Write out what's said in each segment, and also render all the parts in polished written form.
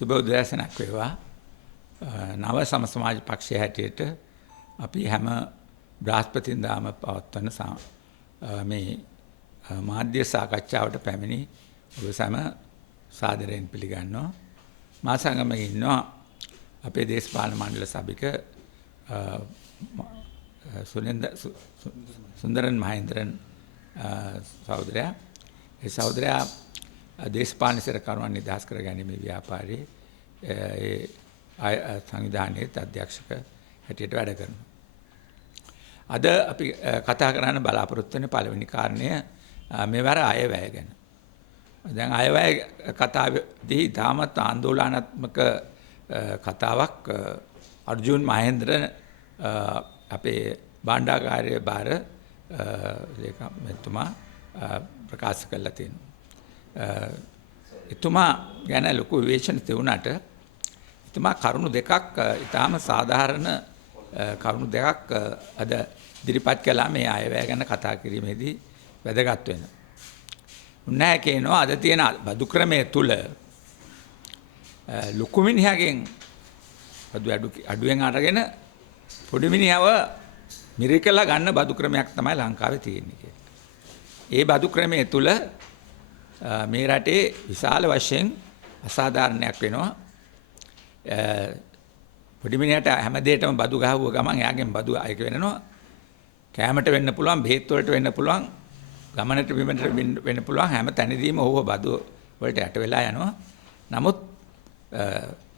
සුබ උදෑසනක් වේවා. නව සම සමාජ පක්ෂය හැටියට අපි හැම බ්‍රහස්පතින්දාම පවත්වන මේ මාධ්‍ය සාකච්ඡාවට පැමිණි ඔබ සැම සාදරයෙන් පිළිගන්නවා. මා සමග ඉන්නවා අපේ දේශපාලන මණ්ඩල සභික සුන්දරන් මහේන්ද්‍රන් සහෝදරයා. ඒ සහෝදරයා දේශපාලන සරකරුවන් නිදහස් කර ගැනීමේ ව්‍යාපාරයේ සංවිධානයේ අධ්‍යක්ෂක හැටියට වැඩ කරනවා. අද අපි කතා කරන්න බලාපොරොත්තු වෙන පළවෙනි කාරණය මෙවර අයවැය ගැන. දැන් අයවැය කතාවේදී තාමත් ආందోලනාත්මක කතාවක් අර්ජුන් මහේන්ද්‍ර අපේ භාණ්ඩාගාරයේ බාර ලේකම්තුමා ප්‍රකාශ කළා තියෙනවා. එතුමා ගැන ලොකු විවේචන තිබුණාට එතුමා කරුණු දෙකක් ඊටාම සාධාරණ කරුණු දෙකක් අද ඉදිරිපත් කළා මේ අයවැය ගැන කතා කිරීමේදී වැදගත් වෙන. උන්වහන්සේ කියනවා අද තියෙන බදු ක්‍රමයේ තුල ලොකු මිනිහගෙන් බදු අඩුවෙන් අරගෙන පොඩි මිනිහව මිරිකලා ගන්න බදු ක්‍රමයක් තමයි ලංකාවේ තියෙන්නේ කියලා. ඒ බදු ක්‍රමයේ තුල මේ රටේ විශාල වශයෙන් අසාධාරණයක් වෙනවා. පොඩි මිනිහට හැම දෙයකම බදු ගහුව ගමන් එයාගෙන් බදු අයක වෙනවා. කෑමට වෙන්න පුළුවන්, බෙහෙත් වලට වෙන්න පුළුවන්, ගමනට බිමනට වෙන්න පුළුවන් හැම තැනදීම ඔහුව බදු වලට යට වෙලා යනවා. නමුත්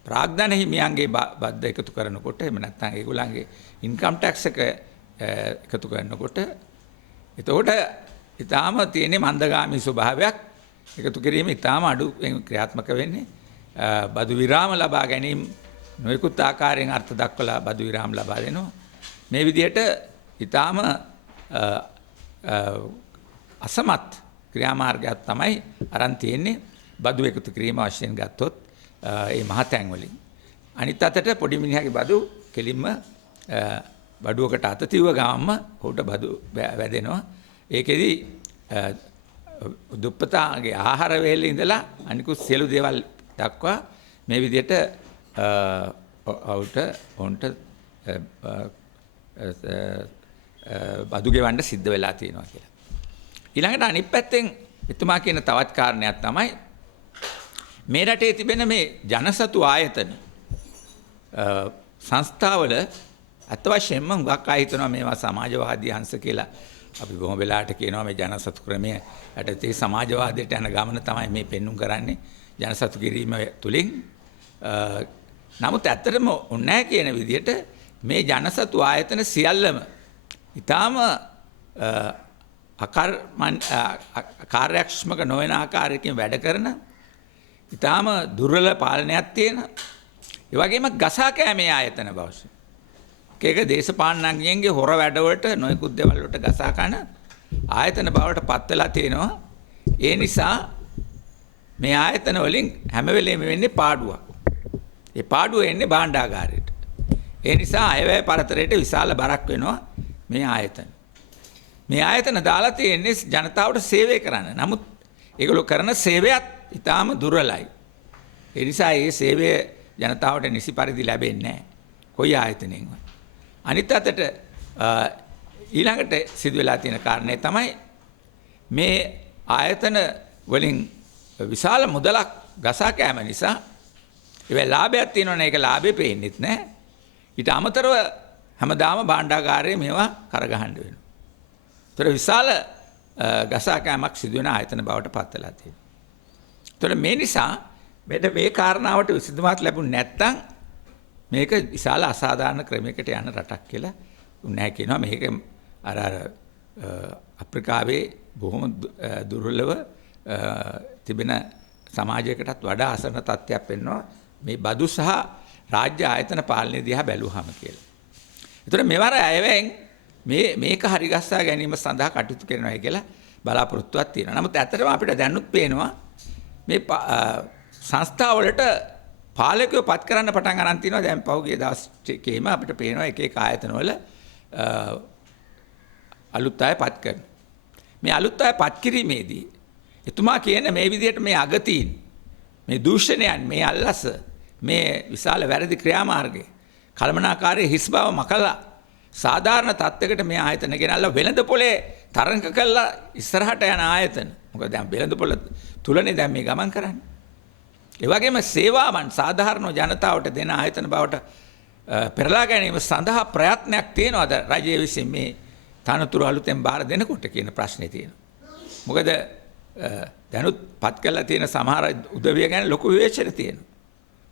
ප්‍රාග්ධන හිමියන්ගේ බද්ද එකතු කරනකොට එහෙම නැත්නම් ඒගොල්ලන්ගේ ඉන්කම් ටැක්ස් එක එකතු කරනකොට එතකොට ඊටාම තියෙන මන්දගාමී ස්වභාවයක් එකතු කිරීම ඊටාම අඩුවෙන් ක්‍රියාත්මක වෙන්නේ. බදු විරාම ලබා ගැනීම නොයෙකුත් ආකාරයෙන් අර්ථ දක්වලා බදු විරාම ලබා දෙනවා. මේ විදිහට ඊටාම අසමත් ක්‍රියාමාර්ගයක් තමයි අරන් තියෙන්නේ බදු එකතු කිරීම වශයෙන් ගත්තොත් ඒ මහතැන් වලින්. අනිත් අතට පොඩි මිනිහාගේ බදු කෙලින්ම බඩුවකට අත තියව ගාමම උට බදු වැදෙනවා. ඒකෙදි දුප්පතාගේ ආහාර වේලේ ඉඳලා අනිකුත් සියලු දේවල් දක්වා මේ විදිහට ඔවුන්ට බදු ගෙවන්න සිද්ධ වෙලා තියෙනවා කියලා. ඊළඟට අනිත් පැත්තෙන් එතුමා කියන තවත් කාරණයක් තමයි මේ රටේ තිබෙන මේ ජනසතු ආයතන සංස්ථාවල අත් වශයෙන්ම හුඟක් අය හිතනවා මේවා සමාජවාදී අංශ කියලා. අපි බොහොම වෙලාවට කියනවා මේ ජනසතු ක්‍රමය යටතේ සමාජවාදයට යන ගමන තමයි මේ පෙන්눔 කරන්නේ ජනසතු කිරීම තුලින්. නමුත් ඇත්තටම උන්නේ කියන විදිහට මේ ජනසතු ආයතන සියල්ලම ඊටාම කාර්යක්ෂමක නොවන ආකාරයකින් වැඩ කරන ඊටාම දුර්වල පාලනයක් තියෙන ඒ වගේම ගසා කෑමේ ආයතන බවස. ඒක දේශපාලනඥයන්ගේ හොර වැඩවලට නොයෙකුත් දේවල් වලට ගසා කන ආයතන බවට පත් වෙලා තියෙනවා. ඒ නිසා මේ ආයතන වලින් හැම වෙලේම වෙන්නේ පාඩුවක්. ඒ පාඩුව එන්නේ භාණ්ඩාගාරයට. ඒ නිසා අයවැය පරතරයට විශාල බරක් වෙනවා මේ ආයතන. මේ ආයතන දාලා තියෙන්නේ ජනතාවට සේවය කරන්න. නමුත් ඒගොල්ලෝ කරන සේවයත් ඊටාම දුර්වලයි. ඒ නිසා මේ සේවය ජනතාවට නිසි පරිදි ලැබෙන්නේ නැහැ. කොයි ආයතනෙන්වත්. අනිත් අතට ඊළඟට සිදුවලා තියෙන කාරණේ තමයි මේ ආයතන වලින් විශාල මුදලක් ගසා කෑම නිසා ඒවැ ලාභයක් තියෙනවනේ ඒක ලාභේ පේන්නේත් නැහැ. ඊට අමතරව හැමදාම භාණ්ඩාගාරයේ මේවා කරගහන්න වෙනවා. ඒතර විශාල ගසා කෑමක් සිදුවෙන ආයතන බවට පත් වෙලා තියෙනවා. ඒතර මේ නිසා මේ කාරණාවට විසඳුමක් ලැබුණ නැත්නම් මේක විශාල අසාධාරණ ක්‍රමයකට යන රටක් කියලා උන්වහන්සේ කියනවා. මේක අර අප්‍රිකාවේ බොහොම දුර්වලව තිබෙන සමාජයකටත් වඩා අසරණ තත්ත්වයක් වෙනවා මේ බදු සහ රාජ්‍ය ආයතන පාලනය දිහා බැලුවාම කියලා. ඒතර මෙවර අයවැයෙන් මේක හරිගස්සා ගැනීම සඳහා කටයුතු කරනවා කියලා බලාපොරොත්තුවක් තියෙනවා. නමුත් ඇත්තටම අපිට දැනුත් පේනවා මේ සංස්ථාවලට පාලකයෝ පත් කරන්න පටන් ගන්න තියෙනවා. දැන් පහුගිය දවස් ටිකේම අපිට පේනවා එක එක ආයතනවල අලුත් අය පත් කරනවා. මේ අලුත් අය පත් කිරීමේදී එතුමා කියන මේ විදිහට මේ අගතීන් මේ දූෂණයන් මේ අල්ලස මේ විශාල වැරදි ක්‍රියාමාර්ගය කළමනාකාරී හිස් බව මකලා සාධාරණ තත්ත්වයකට මේ ආයතන ගෙනල්ලා වෙළඳ පොලේ තරඟ කළා ඉස්සරහට යන ආයතන. මොකද දැන් වෙළඳ පොළ තුලනේ දැන් මේ ගමන් කරන්නේ. ඒ වගේම සේවාවන් සාධාරණ ජනතාවට දෙන ආයතන බවට පෙරලා ගැනීම සඳහා ප්‍රයත්නයක් තියෙනවාද රජය විසින් මේ තනතුරු අලුතෙන් බාර දෙනකොට කියන ප්‍රශ්නේ තියෙනවා. මොකද දැනුත් පත් කරලා තියෙන සමහර උදවිය ගැන ලොකු විවේචන තියෙනවා.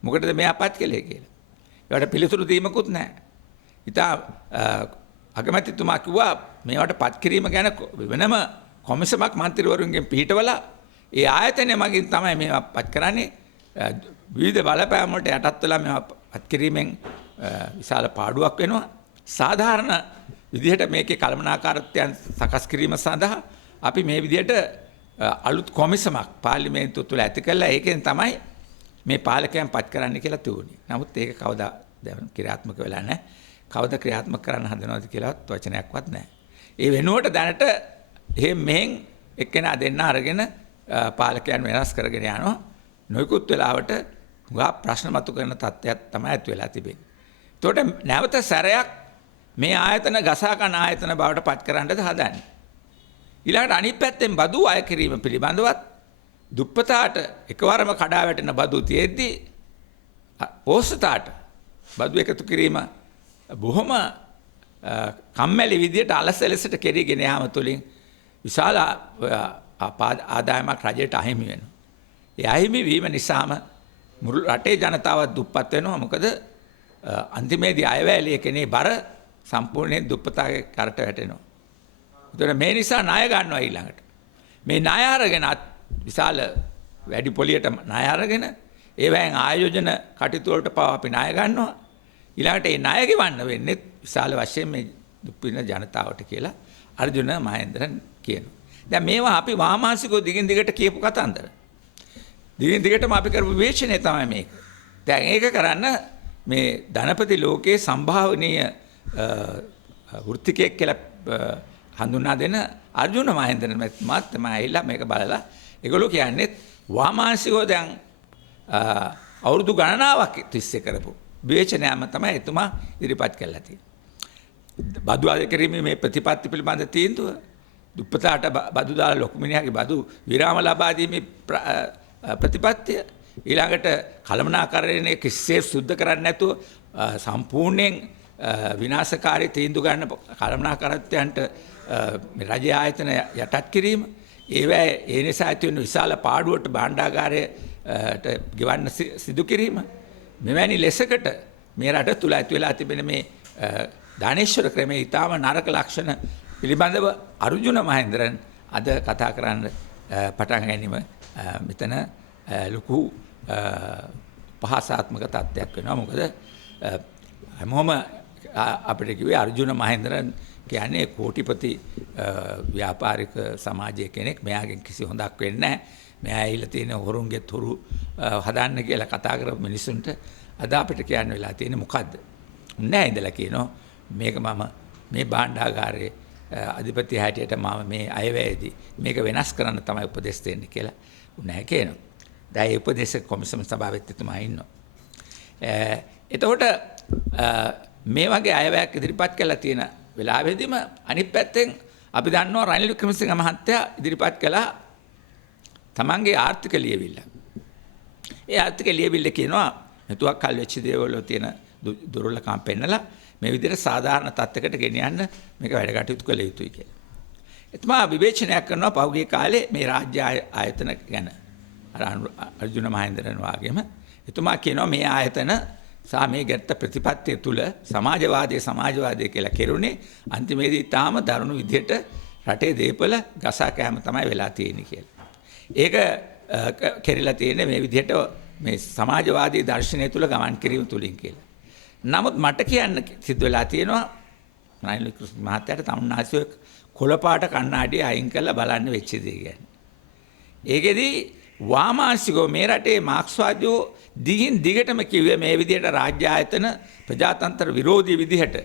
මොකටද මෙයා පත් කළේ කියලා. ඒවට පිළිතුරු දීමකුත් නැහැ. ඉතින් අගමැතිතුමා කිව්වා මේවට පත් කිරීම ගැන වෙනම කොමිසමක් මන්ත්‍රීවරුන්ගෙන් පිහිටවලා ඒ ආයතනය මගින් තමයි මේවා පත් කරන්නේ. විවිධ බලපෑම් වලට යටත් වෙලා මේවා පත් කිරීමෙන් විශාල පාඩුවක් වෙනවා. සාධාරණ විදිහට මේකේ කළමනාකාරත්වයන් සකස් කිරීම සඳහා අපි මේ විදිහට අලුත් කොමිසමක් පාර්ලිමේන්තුව තුළ ඇති කළා. ඒකෙන් තමයි මේ පාලකයන් පත් කරන්න කියලා තියුණේ. නමුත් ඒක කවදා දැන් ක්‍රියාත්මක වෙලා නැහැ. කවදා ක්‍රියාත්මක කරන්න හදනවද කියලාවත් වචනයක්වත් නැහැ. ඒ වෙනුවට දැනට මෙහෙන් එක්කෙනා දෙන්න අරගෙන පාලකයන් වෙනස් කරගෙන යනවා. නොයෙකුත් වෙලාවට ගා ප්‍රශ්න මතු කරන තත්ත්වයක් තමයි ඇති වෙලා තිබෙන්නේ. ඒකට නැවත සැරයක් මේ ආයතන ගසා ගන්න ආයතන බවට පත් කරන්නද හදන්නේ. ඊළඟට අනිත් පැත්තෙන් බදු අය කිරීම පිළිබඳවත් දුප්පතාට එකවරම කඩා වැටෙන බදු තියෙද්දී පොහොසතාට බදු එකතු කිරීම බොහොම කම්මැලි විදියට අලසලසට කෙරීගෙන යාම තුළින් විශාල ආදායමක් රජයට අහිමි වෙනවා. ඒ අහිමි වීම නිසාම මුළු රටේ ජනතාව දුප්පත් වෙනවා. මොකද අන්තිමේදී අයවැය කෙනේ බර සම්පූර්ණයෙන් දුප්පතාගේ කරට වැටෙනවා. ඒතර මේ නිසා ණය ගන්නවා ඊළඟට. මේ ණය අරගෙන විශාල වැඩි පොලියට ණය අරගෙන ඒවෙන් ආයෝජන කටයුතු වලට පවා අපි ණය ගන්නවා. ඊළඟට මේ ණය ගෙවන්න වෙන්නේ විශාල වශයෙන් මේ දුප්පින ජනතාවට කියලා අර්ජුන මහේන්ද්‍රන් කියනවා. දැන් මේවා අපි වාමාංශිකව දිගින් දිගට කියපු කතන්දර. දිගින් දිගටම අපි කරපු විවේචනය තමයි මේක. දැන් ඒක කරන්න මේ ධනපති ලෝකයේ සම්භාවනීය වෘත්තිකයෙක් කියලා හඳුන්වා දෙන අර්ජුන මහේන්ද්‍රන් මහත්මයා තමයි ඇවිල්ලා මේක බලලා ඒගොල්ලෝ කියන්නේ වාමාංශිකව දැන් අවුරුදු ගණනාවක් තිස්සේ කරපු විවේචනයම තමයි එතුමා ඉදිරිපත් කළා තියෙන්නේ. බදු අධි කිරීමේ මේ ප්‍රතිපත්ති පිළිබඳ තීන්දුව දුප්පතාට බදු දාලා ලොකු මිනිහාගේ බදු විරාම ලබා දීමේ ප්‍රතිපත්තිය ඊළඟට කළමනාකරණය කිසිසේත් සුද්ධ කරන්නේ නැතුව සම්පූර්ණයෙන් විනාශකාරී තීන්දුව ගන්න කළමනාකරණයන්ට මේ රජ ආයතන යටත් කිරීම ඒ නිසා ඇති වෙන විශාල පාඩුවට භාණ්ඩාගාරයට ගෙවන්න සිදු කිරීම මෙවැනි ලෙසකට මේ රට තුල ඇති වෙලා තිබෙන මේ දානේශ්වර ක්‍රමයේ ඊටාම නරක ලක්ෂණ පිළිබඳව අර්ජුන මහේන්ද්‍රන් අද කතා කරන්න පටන් ගැනීම මෙතන ලොකු පහසාත්මක තත්ත්වයක් වෙනවා. මොකද හැමෝම අපිට කිව්වේ අර්ජුන මහේන්ද්‍රන් කියන්නේ කෝටිපති ව්‍යාපාරික සමාජයේ කෙනෙක්. මෙයාගෙන් කිසි හොඳක් වෙන්නේ නැහැ. මෙයා ඇවිල්ලා තියෙන හොරුන්ගේ තුරු හදාන්න කියලා කතා කරපු මිනිසුන්ට අද අපිට කියන්න වෙලා තියෙන්නේ මොකද්ද? නෑ ඉඳලා කියනවා මේක මම මේ භාණ්ඩාගාරයේ අධිපති හැටියට මම මේ අයවැයේදී මේක වෙනස් කරන්න තමයි උපදෙස් දෙන්නේ කියලා උන්වහන්සේ කියනවා. දැන් ඒ උපදේශක කොමිසම සභාවෙත් එතුමා ඉන්නවා. එතකොට මේ වගේ අයවැයක් ඉදිරිපත් කළා තියෙන වෙලාවෙදීම අනිත් පැත්තෙන් අපි දන්නවා රනිල් වික්‍රමසිංහ මහත්තයා ඉදිරිපත් කළා තමන්ගේ ආර්ථික ලියවිල්ල. ඒ ආර්ථික ලියවිල්ල කියනවා මෙතුවක් කල් වෙච්ච දේවල් වල තියෙන දුර්වලකම් පෙන්නලා මේ විදිහට සාධාරණ තත්ත්වයකට ගෙනියන්න මේක වැඩ කටයුතු කළ යුතුයි කියලා. එතුමා විවේචනයක් කරනවා පහුගිය කාලේ මේ රාජ්‍ය ආයතන ගැන. අර්ජුන මහේන්ද්‍රන් වගේම එතුමා කියනවා මේ ආයතන සහ මේ ගැත්ත ප්‍රතිපත්තිය තුල සමාජවාදය කියලා කෙරුණේ අන්තිමේදී තාම දරුණු විදිහට රටේ දේපල ගසා කෑම තමයි වෙලා තියෙන්නේ කියලා. ඒක කෙරිලා තියෙන්නේ මේ විදිහට මේ සමාජවාදී දර්ශනය තුල ගමන් කිරීම තුලින් කියලා. නමුත් මට කියන්න සිද්ධ වෙලා තියෙනවා රනිල් වික්‍රමසිංහ මහත්තයාට තමුන්නාසිය කොළපාට කණ්ණාඩිය අයින් කරලා බලන්න වෙච්ච දේ ගැන. ඒකෙදී වාමාංශිකව මේ රටේ මාක්ස්වාදීෝ දිගින් දිගටම කිව්වේ මේ විදිහට රාජ්‍ය ආයතන ප්‍රජාතන්ත්‍ර විරෝධී විදිහට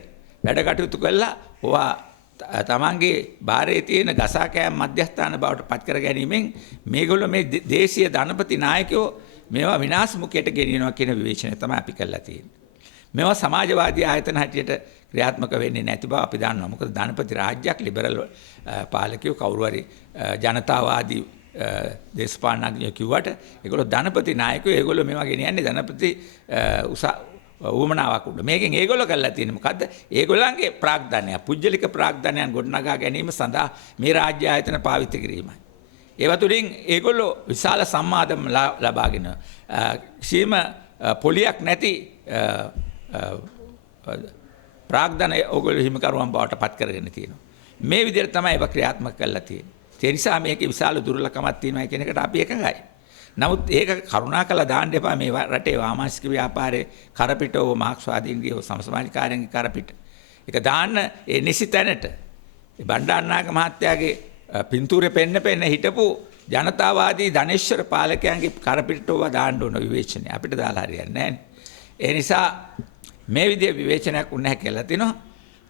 වැඩ කටයුතු කළා. ඔවා තමන්ගේ භාරයේ තියෙන ගසා කෑම මධ්‍යස්ථාන බවට පත් කර ගැනීමෙන් මේගොල්ලෝ මේ දේශීය ධනපති නායකයෝ මේවා විනාශමුඛයට ගෙනියනවා කියන විවේචනය තමයි අපි කරලා තියෙන්නේ. මේවා සමාජවාදී ආයතන හැටියට ක්‍රියාත්මක වෙන්නේ නැති බව අපි දන්නවා. මොකද ධනපති රාජ්‍යයක් ලිබරල් පාලකයෝ කවුරු හරි ජනතාවාදී දේශපාලනඥයෝ කිව්වට ඒගොල්ලෝ ධනපති නායකයෝ ඒගොල්ලෝ මේවා ගෙනියන්නේ ධනපති උවමනාවක් උඩ. මේකෙන් ඒගොල්ලෝ කරලා තියෙන්නේ මොකද්ද? ඒගොල්ලන්ගේ ප්‍රාග්ධනය, පුජ්‍යලික ප්‍රාග්ධනයන් ගොඩනගා ගැනීම සඳහා මේ රාජ්‍ය ආයතන පාවිච්චි කිරීමයි. ඒවා තුළින් ඒගොල්ලෝ විශාල සම්මාදම් ලබාගෙන කිසිම පොලියක් නැති ප්‍රාග්ධනය ඔයගොල්ලෝ හිමිකරුවන් බවට පත් කරගෙන තියෙනවා. මේ විදිහට තමයි ඒවා ක්‍රියාත්මක කරලා තියෙන්නේ. ඒ නිසා මේකේ විශාල දුර්ලභකමක් තියෙනවා කියන එකට අපි එකඟයි. නමුත් ඒක කරුණාකරලා දාන්න එපා මේ රටේ වාමාංශික ව්‍යාපාරයේ කරපිටව මාක්ස්වාදීන්ගේ සමාජකාරයන්ගේ කරපිට. ඒක දාන්න ඒ නිසි තැනට. ඒ බණ්ඩාරනායක මහත්තයාගේ පින්තූරේ පෙන්න හිටපු ජනතාවාදී ධනේශ්වර පාලකයන්ගේ කරපිටව දාන්න ඕන විවේචනය. අපිට දාලා හරියන්නේ නැහැ. ඒ නිසා මේ විදිහේ විවේචනයක් උන්නේ නැහැ කියලා තිනවා.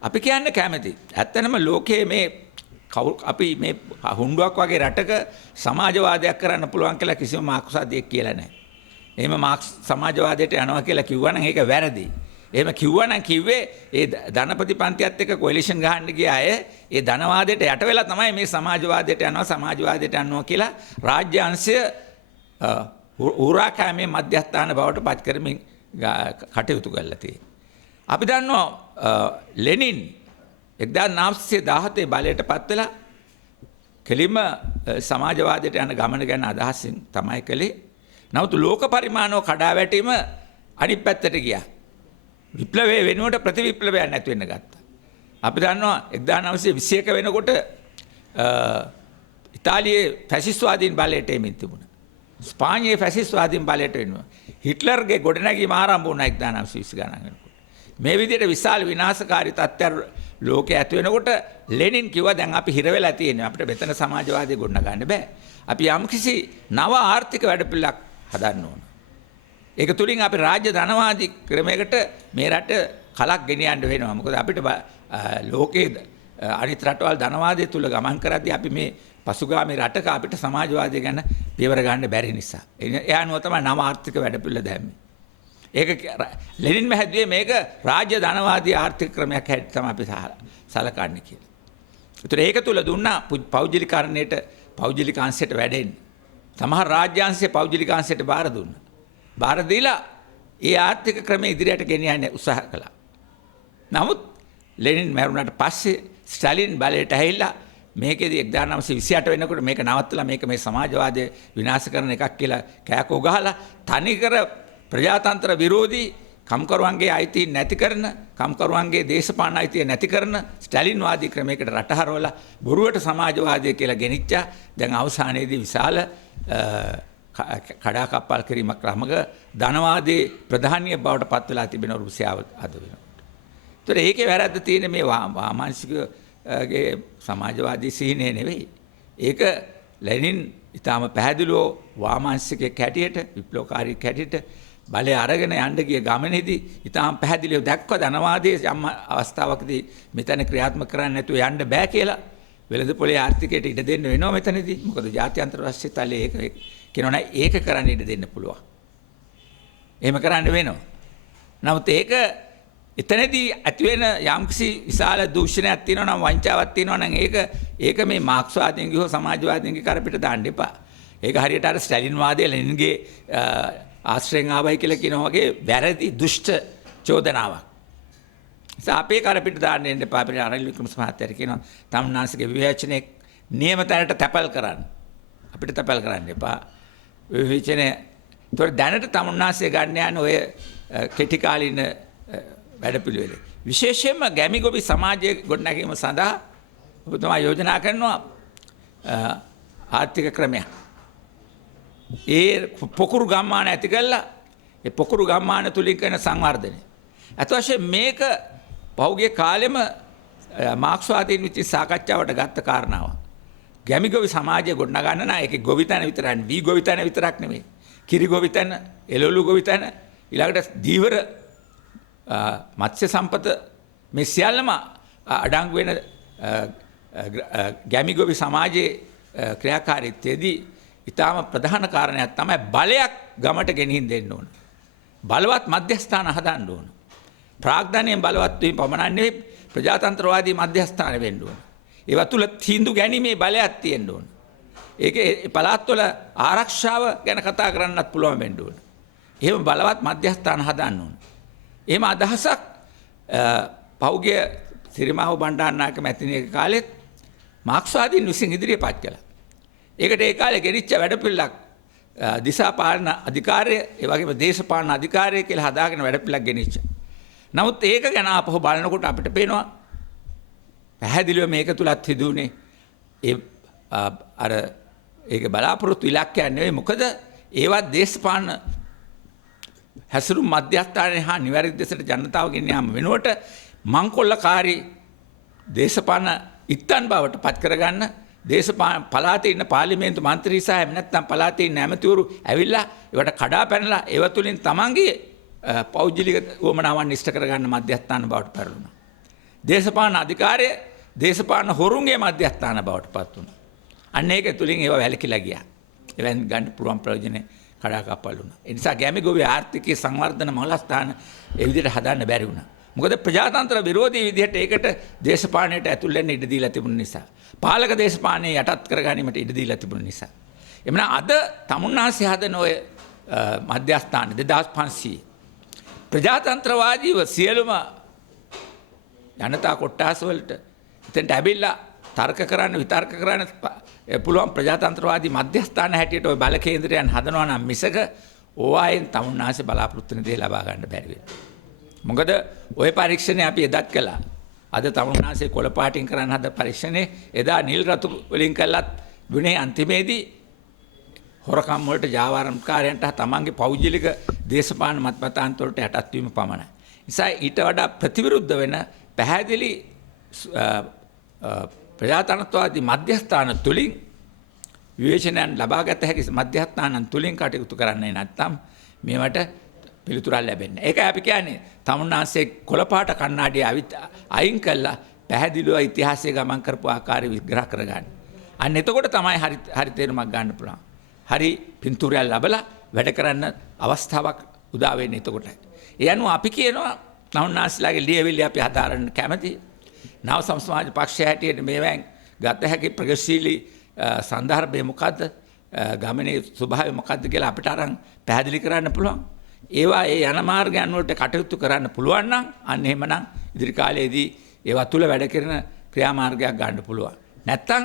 අපි කියන්නේ කැමති. ඇත්තනම ලෝකයේ මේ අපි මේ හුණ්ඩුවක් වගේ රටක සමාජවාදයක් කරන්න පුළුවන් කියලා කිසිම මාක්ස්වාදියෙක් කියලා නැහැ. එහෙම මාක්ස් සමාජවාදයට යනවා කියලා කිව්වනම් ඒක වැරදි. එහෙම කිව්වනම් කිව්වේ ඒ ධනපති පන්තියත් එක්ක කොලිෂන් ගහන්න ගිය අය ඒ ධනවාදයට යට වෙලා තමයි මේ සමාජවාදයට යනවා කියලා රාජ්‍ය අංශය උරාකෑමේ මධ්‍යස්ථාන බවට පත් කරමින් කටයුතු කරලා තියෙනවා. අපි දන්නවා ලෙනින් 1917 බලයට පත් වෙලා කෙලිම සමාජවාදයට යන ගමන ගැන අදහසින් තමයි කළේ. නමුත් ලෝක පරිමාණව කඩා වැටීම අනිත් පැත්තට ගියා. විප්ලවයේ වෙනුවට ප්‍රතිවිප්ලවයක් නැති වෙන්න ගත්තා. අපි දන්නවා 1921 වෙනකොට ඉතාලියේ ෆැසිස්ට්වාදීන් බලයට එමින් තිබුණා. ස්පාඤ්ඤයේ ෆැසිස්ට්වාදීන් බලයට එනවා. හිට්ලර්ගේ ගොඩනැගීම ආරම්භ වුණා 1920 ගණන් වෙනකොට. මේ විදිහට විශාල විනාශකාරී තත්ත්වයක් ලෝකයේ ඇති වෙනකොට ලෙනින් කිව්වා දැන් අපි හිර වෙලා තියෙනවා. අපිට මෙතන සමාජවාදය ගොඩනගන්න බෑ. අපි යම්කිසි නව ආර්ථික වැඩපිළිවෙලක් හදන්න ඕන. ඒක තුලින් අපි රාජ්‍ය ධනවාදී ක්‍රමයකට මේ රට කලක් ගෙනියන්න වෙනවා. මොකද අපිට ලෝකයේ අනිත් රටවල් ධනවාදය තුල ගමන් කරද්දී අපි මේ පසුගාමී රටක අපිට සමාජවාදය ගැන පියවර ගන්න බැරි නිසා. ඒ අනුව තමයි නව ආර්ථික වැඩපිළිවෙල දැම්මේ. ඒක ලෙනින්ම හැදුවේ මේක රාජ්‍ය ධනවාදී ආර්ථික ක්‍රමයක් හැටියට තමයි අපි සලකන්නේ කියලා. ඒතර ඒක තුල දුන්නා පෞද්ගලිකකරණයට පෞද්ගලිකාංශයට වැඩෙන්න. සමහර රාජ්‍යාංශයේ පෞද්ගලිකාංශයට බාර දුන්නා. බාර දීලා ඒ ආර්ථික ක්‍රමය ඉදිරියට ගෙනියන්න උත්සාහ කළා. නමුත් ලෙනින් මැරුණාට පස්සේ ස්ටැලින් බලයට ඇවිල්ලා මේකේදී 1928 වෙනකොට මේක නවත්තලා මේක මේ සමාජවාදය විනාශ කරන එකක් කියලා කෑකෝ ගහලා තනිකර ප්‍රජාතන්ත්‍ර විරෝධී කම්කරුවන්ගේ අයිතිය නැති කරන කම්කරුවන්ගේ දේශපාලන අයිතිය නැති කරන ස්ටැලින් වාදී ක්‍රමයකට රට හරවලා බොරුවට සමාජවාදය කියලා ගෙනිච්චා. දැන් අවසානයේදී විශාල කඩාකප්පල් කිරීමක් රමග ධනවාදයේ ප්‍රධානීය බවට පත් වෙලා තිබෙන රුසියාව අද වෙනකොට. ඒතර ඒකේ වැරද්ද තියෙන්නේ මේ වාමාංශිකගේ සමාජවාදී සීනේ නෙවෙයි. ඒක ලෙනින් ඊටාම පැහැදිලිව වාමාංශිකයෙක් හැටියට විප්ලවකාරීෙක් හැටියට බලය අරගෙන යන්න ගිය ගමනේදී ඊටාම පැහැදිලිව දැක්ක ධනවාදයේ යම් අවස්ථාවකදී මෙතන ක්‍රියාත්මක කරන්න නැතුව යන්න බෑ කියලා වෙළඳපොලේ ආර්ථිකයට ඉඩ දෙන්න වෙනවා මෙතනදී. මොකද ජාත්‍යන්තර රාष्ट्रीय තලයේ ඒක කියනවා ඒක කරන්න ඉඩ දෙන්න පුළුවන්. එහෙම කරන්න වෙනවා. නමුත් ඒක එතනදී ඇති වෙන යම්කිසි විශාල දූෂණයක් තියෙනවා නම් වංචාවක් තියෙනවා නම් ඒක මේ මාක්ස්වාදීන්ගේ හෝ සමාජවාදීන්ගේ කරපිට දාන්න එපා. ඒක හරියට අර ස්ටැලින් වාදයේ ලෙනින්ගේ ආශ්‍රයෙන් ආවයි කියලා කියනවා වගේ වැරදි දුෂ්ට චෝදනාවක්. අපේ කරපිට දාන්න එන්න එපා. අපිට අරලින් වික්‍රමසිංහ මහත්තයා කියනවා තමුන්නාන්සේගේ විවේචනයේ නියම තැනට තැපල් කරන්න. අපිට තැපල් කරන්න එපා. විවේචනය ඒතොර දැනට තමුන්නාන්සේ ගන්න යන ඔය කෙටි කාලින වැඩපිළිවෙල. විශේෂයෙන්ම ගැමිගොවි සමාජයේ ගොඩනැගීම සඳහා ඔබතුමා යෝජනා කරනවා ආර්ථික ක්‍රමයක්. ඒ පොකුරු ගම්මාන ඇති කළා ඒ පොකුරු ගම්මාන තුලින් කරන සංවර්ධනය. අත වශයෙන් මේක පහුගිය කාලෙම මාක්ස්වාදීන් විසින් සාකච්ඡාවට ගත්ත කාරණාවක්. ගැමිගොවි සමාජය ගොඩනගන්න නම් ඒකේ ගොවිතැන විතරයි වී ගොවිතැන විතරක් නෙමෙයි. කිරි ගොවිතැන, එළවලු ගොවිතැන, ඊළඟට දීවර මත්ස්‍ය සම්පත මේ සියල්ලම අඩංගු වෙන ගැමිගොවි සමාජයේ ක්‍රියාකාරීත්වයේදී ඊටාම ප්‍රධාන කාරණයක් තමයි බලයක් ගමට ගෙනිහින් දෙන්න ඕන. බලවත් මධ්‍යස්ථාන හදන්න ඕන. ප්‍රාග්ධනයෙන් බලවත් වීම පමණක් නෙවෙයි ප්‍රජාතන්ත්‍රවාදී මධ්‍යස්ථාන වෙන්න ඕන. ඒවා තුල තීන්දුව ගැනීමේ බලයක් තියෙන්න ඕන. ඒකේ පළාත්වල ආරක්ෂාව ගැන කතා කරන්නත් පුළුවන් වෙන්න ඕන. එහෙම බලවත් මධ්‍යස්ථාන හදන්න ඕන. එහෙම අදහසක් පෞගිය සිරිමාව බණ්ඩාරනායක මැතිණියගේ කාලෙත් මාක්ස්වාදීන් විසින් ඉදිරිපත් කළා. ඒකට ඒ කාලේ ගෙනිච්ච වැඩපිළිවෙලක් දිසාපාලන අධිකාරිය ඒ වගේම දේශපාලන අධිකාරිය කියලා හදාගෙන වැඩපිළිවෙලක් ගෙනිච්චා. නමුත් ඒක ගැන ආපහු බලනකොට අපිට පේනවා පැහැදිලිව මේක තුලත් හිදුනේ අර ඒක බලාපොරොත්තු ඉලක්කයක් නෙවෙයි. මොකද ඒවත් දේශපාලන හැසිරුම් මධ්‍යස්ථානයේ හා නිවැරදි දෙසට ජනතාව ගෙන යාම වෙනුවට මංකොල්ලකාරී දේශපාලන ඉත්තන් බවට පත් කරගන්න දේශපාලන පළාතේ ඉන්න පාර්ලිමේන්තු මන්ත්‍රී සහ නැත්නම් පළාතේ ඉන්න ඇමතිවරු ඇවිල්ලා ඒවට කඩා පැනලා ඒව තුලින් තමන්ගේ පෞද්ගලික වමනාවන් ඉෂ්ට කරගන්න මධ්‍යස්ථාන බවට පෙරළුණා. දේශපාලන අධිකාරිය දේශපාලන හොරුන්ගේ මධ්‍යස්ථාන බවට පත් වුණා. අන්න ඒක තුලින් ඒව වැළකීලා ගියා. ඒවෙන් ගන්න පුළුවන් ප්‍රයෝජනේ කඩාකප්පල් වුණා. ඒ නිසා ගැමිගොවි ආර්ථිකයේ සංවර්ධන මූලස්ථාන ඒ විදිහට හදන්න බැරි වුණා. මොකද ප්‍රජාතන්ත්‍ර විරෝධී විදිහට ඒකට දේශපාලනයට ඇතුල් වෙන්න ඉඩ දීලා තිබුණ නිසා. පාලක දේශපාලනය යටත් කරගැනීමට ඉඩ දීලා තිබුණ නිසා. එමනම් අද තමුන්නාන්සේ හදන ඔය මධ්‍යස්ථාන 2500 ප්‍රජාතන්ත්‍රවාදීව සියලුම ජනතා කොට්ටාස වලට එතෙන්ට ඇවිල්ලා තර්ක කරන්න විතර්ක කරන්න පුළුවන් ප්‍රජාතන්ත්‍රවාදී මධ්‍යස්ථාන හැටියට ওই බල කේන්ද්‍රයන් හදනවා නම් මිසක ඕවායෙන් තමුන්නාන්සේ බලාපොරොත්තු වෙන දේ ලබා ගන්න බැරි වෙනවා. මොකද ওই පරීක්ෂණය අපි එදත් කළා. අද තමුන්නාන්සේ කොළ පාටින් කරන්න හද පරීක්ෂණේ එදා නිල් රතු වලින් කළත් ගුණේ අන්තිමේදී හොරකම් වලට ජාවාරම්කාරයන්ට තමන්ගේ පෞද්ගලික දේශපාලන මතමතාන්ත වලට යටත් වීම පමණයි. නිසා ඊට වඩා ප්‍රතිවිරුද්ධ වෙන පැහැදිලි ප්‍රජාතන්ත්‍රවාදී මධ්‍යස්ථාන තුලින් විවේචනයන් ලබාගත හැකි මධ්‍යස්ථානන් තුලින් කටයුතු කරන්නේ නැත්නම් මේවට පිළිතුරක් ලැබෙන්නේ. ඒක අපි කියන්නේ තමුන්නාන්සේ කොළපාට කණ්ණාඩිය අයින් කළා පැහැදිලිව ඉතිහාසයේ ගමන් කරපු ආකාරය විග්‍රහ කරගන්න. අන්න එතකොට තමයි හරි තේරුමක් ගන්න පුළුවන්. හරි පින්තූරයක් ලැබලා වැඩ කරන්න අවස්ථාවක් උදා වෙන්නේ එතකොටයි. ඒ අනුව අපි කියනවා තමුන්නාන්සේලාගේ ලියවිලි අපි හදාරන්න කැමති. නව සමාජ පක්ෂය හැටියට මේවෙන් ගත හැකි ප්‍රගතිශීලී සන්දර්භය මොකද්ද? ගමනේ ස්වභාවය මොකද්ද කියලා අපිට අරන් පැහැදිලි කරන්න පුළුවන්. ඒවා ඒ යන මාර්ගයන් වලට කටයුතු කරන්න පුළුවන් නම් අන්න එහෙමනම් ඉදිරි කාලයේදී ඒවා තුල වැඩ කරන ක්‍රියාමාර්ගයක් ගන්න පුළුවන්. නැත්තම්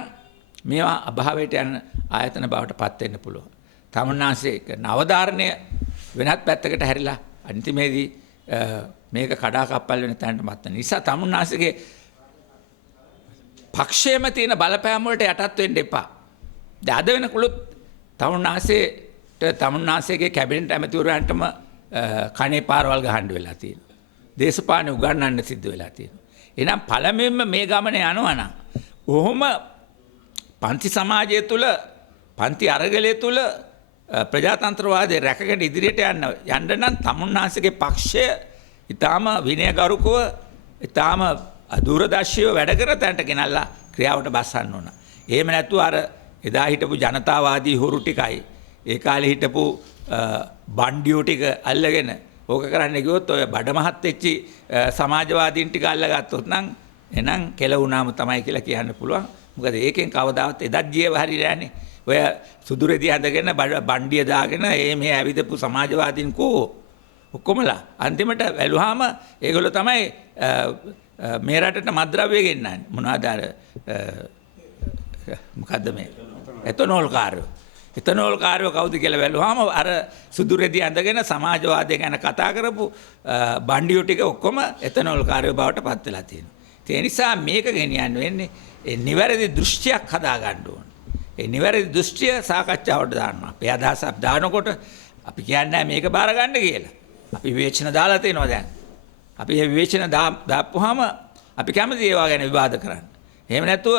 මේවා අභාවයට යන ආයතන බවට පත් වෙන්න පුළුවන්. තමුන්නාන්සේ නවධාරණය වෙනත් පැත්තකට හැරිලා අන්තිමේදී මේක කඩාකප්පල් වෙන තැනට මත් වෙන නිසා තමුන්නාන්සේගේ පක්ෂයේම තියෙන බලපෑම් වලට යටත් වෙන්න එපා. දැන් අද වෙනකොලොත් තමුන්නාන්සේගේ කැබිනට් ඇමතිවරයන්ටම කණේ පාරවල් ගහන්න වෙලා තියෙනවා. දේශපාලන උගන්වන්න සිද්ධ වෙලා තියෙනවා. එහෙනම් පළමුවෙන්ම මේ ගමන යනවා නම් ඔහොම පන්ති සමාජය තුළ පන්ති අරගලය තුළ ප්‍රජාතන්ත්‍රවාදය රැකගෙන ඉදිරියට යන්න නම් තමුන්නාන්සේගේ පක්ෂය ඊටාම විනයගරුකව ඊටාම දූරදර්ශීව වැඩ කර තැනට ගෙනල්ලා ක්‍රියාවට බස්සන්න ඕන. එහෙම නැතුව අර එදා හිටපු ජනතාවාදී හොරු ටිකයි ඒ කාලේ හිටපු බණ්ඩියෝ ටික අල්ලගෙන ඕක කරන්න ගියොත් ඔය බඩමහත් වෙච්චි සමාජවාදීන් ටික අල්ලගත්තොත් නම් එහෙනම් කෙලවුණාම තමයි කියලා කියන්න පුළුවන්. මොකද ඒකෙන් කවදාවත් එදත් ජීව හරියන්නේ. ඔය සුදුරෙදි හඳගෙන බණ්ඩිය දාගෙන මේ ඇවිදපු සමාජවාදීන් කෝ ඔක්කොමලා අන්තිමට වැළුවාම ඒගොල්ලෝ තමයි මේ රටට මත්ද්‍රව්‍ය ගෙන්නන්නේ. මොනවද අර මොකද්ද මේ එතනෝල් කාර්යෝ. එතනෝල් කාර්යෝ කවුද කියලා බැලුවාම අර සුදුරෙදි ඇඳගෙන සමාජවාදය ගැන කතා කරපු බණ්ඩියෝ ටික ඔක්කොම එතනෝල් කාර්යෝ බවට පත් වෙලා තියෙනවා. ඒ නිසා මේක ගෙනියන්න වෙන්නේ නිවැරදි දෘෂ්ටියක් හදා ගන්න ඕන. ඒ නිවැරදි දෘෂ්ටිය සාකච්ඡාවට දානවා. අපේ අදහසක් දානකොට අපි කියන්නේ මේක බාර ගන්න කියලා. අපි විවේචන දාලා තියෙනවා දැන්. අපි මේ විවේචන දාපුවාම අපි කැමති ඒවා ගැන විවාද කරන්න. එහෙම නැතුව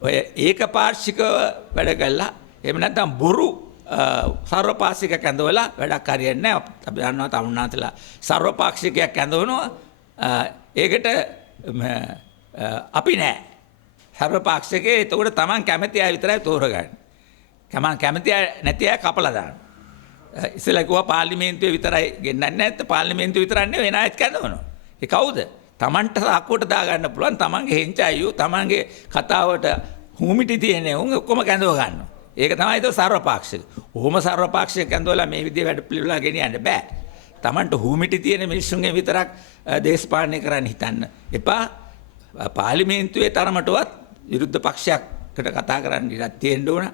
ඔය ඒකපාර්ශ්විකව වැඩ කළා. එහෙම නැත්නම් බොරු සර්වපාක්ෂිකයක් ඇඳවලා වැඩක් හරියන්නේ නැහැ. අපි දන්නවා තමුන්නාන්සලා සර්වපාක්ෂිකයක් ඇඳවනවා. ඒකට අපි නෑ. සර්වපාක්ෂිකේ එතකොට Taman කැමති අය විතරයි තෝරගන්නේ. Taman කැමති අය නැති අය කපලා දානවා. ඉස්සෙල්ලා කිව්වා පාර්ලිමේන්තුවේ විතරයි ගෙන්නන්නේ නැත්නම් පාර්ලිමේන්තුව විතරක් නෙවෙයි වෙන අයත් කැඳවනවා. ඒ කවුද? Tamanට සාක්කුවට දාගන්න පුළුවන් තමන්ගේ හෙන්චායු තමන්ගේ කතාවට හුමිටි තියෙන උන් ඔක්කොම කැඳව ගන්නවා. ඒක තමයි ඒක සර්වපාක්ෂික. ඔහොම සර්වපාක්ෂික කැඳවලා මේ විදිහේ වැඩ පිළිවෙලා ගෙනියන්න බෑ. තමන්ට හුමිටි තියෙන මිනිස්සුන්ගේ විතරක් දේශපාලනය කරන්න හිතන්න එපා. පාර්ලිමේන්තුවේ තරමටවත් විරුද්ධ පක්ෂයකට කතා කරන්න ඉඩක් තියෙන්න ඕන.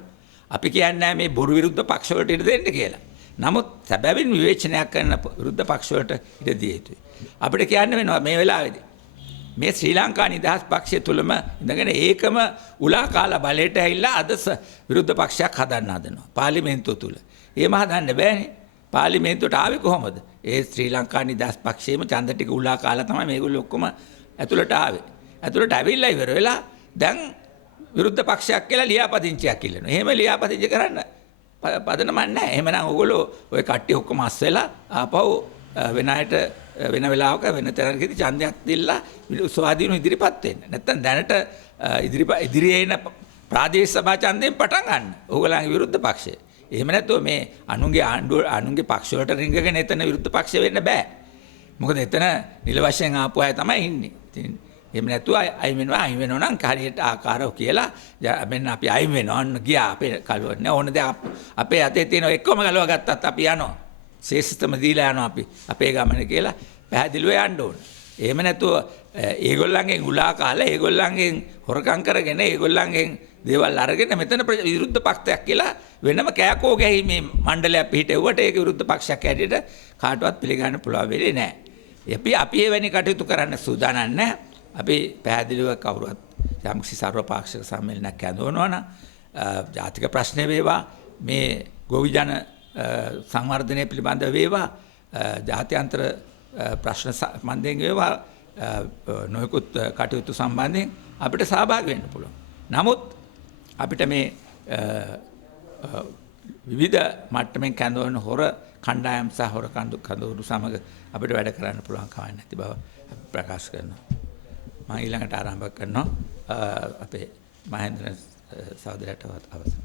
අපි කියන්නේ මේ බොරු විරුද්ධ පක්ෂ වලට ඉඩ දෙන්න කියලා. නමුත් සැබවින් විවේචනයක් කරන විරුද්ධ පක්ෂ වලට ඉඩ දිය යුතුයි. අපිට කියන්න වෙනවා මේ වෙලාවේදී මේ ශ්‍රී ලංකා නිදහස් පක්ෂය තුලම ඉඳගෙන ඒකම උලා කාලා බලයට ඇවිල්ලා අද විරුද්ධ පක්ෂයක් හදන්න හදනවා පාර්ලිමේන්තුව තුල. එහෙම හදන්න බෑනේ. පාර්ලිමේන්තුවට ආවේ කොහොමද? ඒ ශ්‍රී ලංකා නිදහස් පක්ෂයේම ඡන්ද ටික උලා කාලා තමයි මේගොල්ලෝ ඔක්කොම ඇතුළට ආවේ. ඇතුළට ඇවිල්ලා ඉවර වෙලා දැන් විරුද්ධ පක්ෂයක් කියලා ලියාපදිංචියක් ඉල්ලනවා. එහෙම ලියාපදිංචි කරන්න පදනමක් නැහැ. එහෙමනම් ඕගොල්ලෝ ওই කට්ටිය ඔක්කොම අස් වෙලා ආපහු වෙන අයට වෙන වෙලාවක වෙන තැනකදී ඡන්දයක් දීලා ස්වාධීනව ඉදිරිපත් වෙන්න. නැත්තම් දැනට ඉදිරියේ එන ප්‍රාදේශීය සභා ඡන්දයෙන් පටන් ගන්න. ඕගොල්ලන්ගේ විරුද්ධ පක්ෂය. එහෙම නැත්නම් මේ අනුන්ගේ ආණ්ඩුව අනුන්ගේ පක්ෂ වලට රිංගගෙන එතන විරුද්ධ පක්ෂ වෙන්න බෑ. මොකද එතන නිල වශයෙන් ආපු අය තමයි ඉන්නේ. ඉතින් එහෙම නැතුව අයින් වෙනවා නම් හරියට ආකාරව කියලා මෙන්න අපි අයින් වෙනවා ගියා අපේ කලවන්නේ ඕන දේ අපේ අතේ තියෙන එක්කම ගලව ගත්තත් අපි යනවා. ශේෂිතම දීලා යනවා අපි අපේ ගමන කියලා පැහැදිලිව යන්න ඕන. එහෙම නැතුව ඒගොල්ලන්ගෙන් උලා කාලා ඒගොල්ලන්ගෙන් හොරකම් කරගෙන ඒගොල්ලන්ගෙන් දේවල් අරගෙන මෙතන විරුද්ධ පක්ෂයක් කියලා වෙනම කෑකෝ ගැහිමේ මණ්ඩලයක් පිහිටෙව්වට ඒක විරුද්ධ පක්ෂයක් හැටියට කාටවත් පිළිගන්න පුළුවන් වෙන්නේ නැහැ. අපි එවැනි කටයුතු කරන්න සූදානම් නැහැ. අපි පැහැදිලිව කවුරුත් යම්කිසි සර්වපාක්ෂික සම්මේලනයක් කැඳවනවා නම් ජාතික ප්‍රශ්න වේවා මේ ගොවි ජන සංවර්ධනය පිළිබඳව වේවා ජාත්‍යන්තර ප්‍රශ්න සම්බන්ධයෙන් වේවා නොයෙකුත් කටයුතු සම්බන්ධයෙන් අපිට සහභාගී වෙන්න පුළුවන්. නමුත් අපිට මේ විවිධ මට්ටමින් කැඳවන හොර කණ්ඩායම් සහ හොර කඳවුරු සමග අපිට වැඩ කරන්න පුළුවන් කමක් නැති බව ප්‍රකාශ කරනවා. මම ඊළඟට ආරම්භ කරනවා අපේ මහේන්ද්‍ර සහෝදරයට අවසන්.